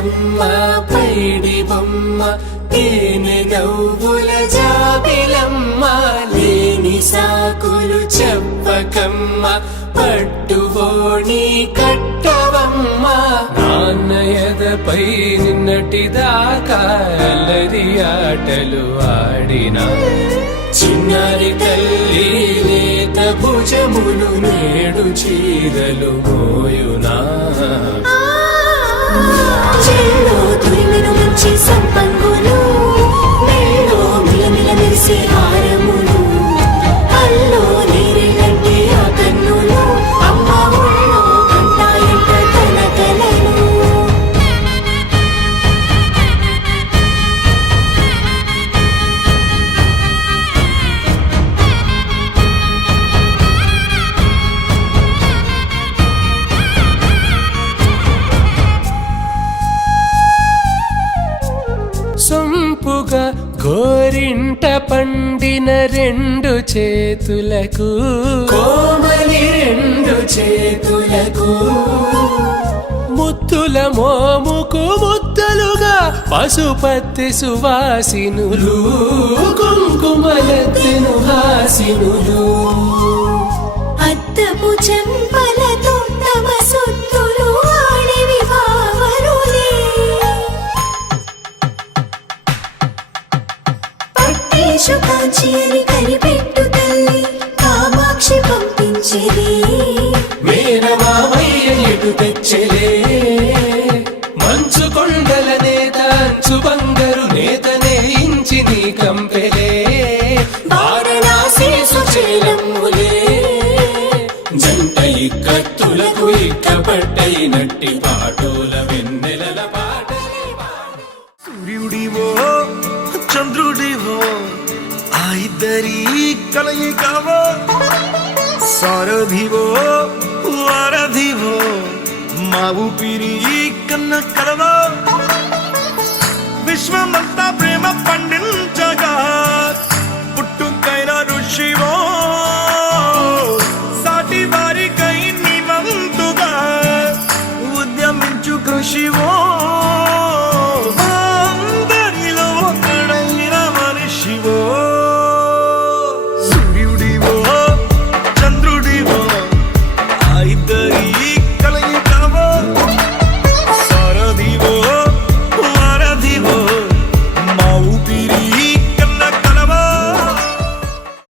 బుగ్గలమ్మ పైడి బొమ్మ తేనె నవ్వుల జాబిలమ్మ లేని సాకులు చెప్పకమ్మ పట్టువోణి కట్టవమ్మ నాన్నయదపై నిన్నటిదాకా అల్లరి ఆటలు ఆడినా చిన్నారి తల్లి లేత భుజములు నేడు చీరలు మోయునా చెల్లో తురిమెను మంచి సంపంగులు మెల్లో మిలమిల మెరిసే హారములు అల్లో నీరెలంటే ఆ కన్నులు అమ్మ ఒళ్ళో కంటాయంట తన కలలు సొంపుగా గోరింట పండిన రెండు చేతులకు కోమలి రెండు చేతులకు ముత్తుల మోముకు ముద్దలుగా పశుపతి సువాసినులు కుంకుమలెత్తెను హాసినులు అద్దపు చెంపలతో తమ సొత్తులు ఆడివి బావరులే పట్టేశు కాంచి అని కనిపెట్టు తల్లి కామాక్షి పంపించేది మేనమామయ్య ఎటు తెచ్చలే మంచు కొండల నేత అంచు బంగారు నేతనే ఇంచి నీ కంపెలే వారణాసి సుచేలమ్ములే జంట ఇక్కత్తులకు ఇక్కపట్టైనట్టి పాటోల వెన్నెలల పాటలే సూర్యుడివో చంద్రుడివో ఆ ఇద్దరి కలయికవో సారథివో వారధివో మా ఊపిరి కన్న కలవో విశ్వమంతా ప్రేమ పండించగా పుట్టుకైన ఋషివో